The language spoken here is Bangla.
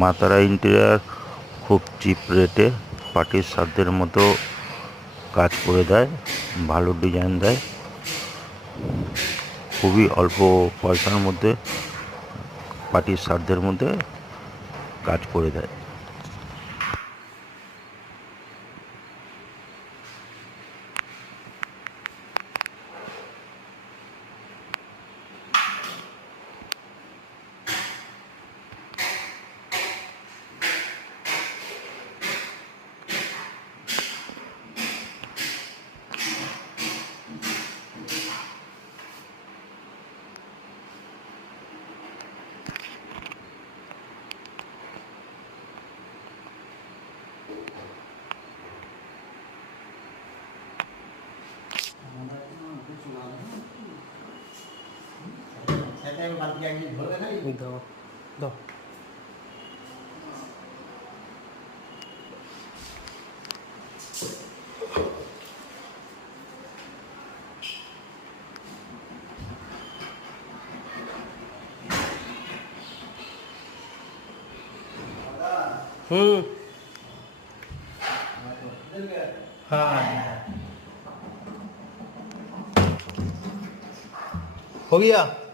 মা তারা ইন্টেরিয়ার খুব চিপ রেটে পার্টির সাধ্যের মতো কাজ করে দেয়, ভালো ডিজাইন দেয়, খুবই অল্প পয়সার মধ্যে পার্টির সাধ্যের মধ্যে কাজ করে দেয়। দাও দাও। हाँ हो गया।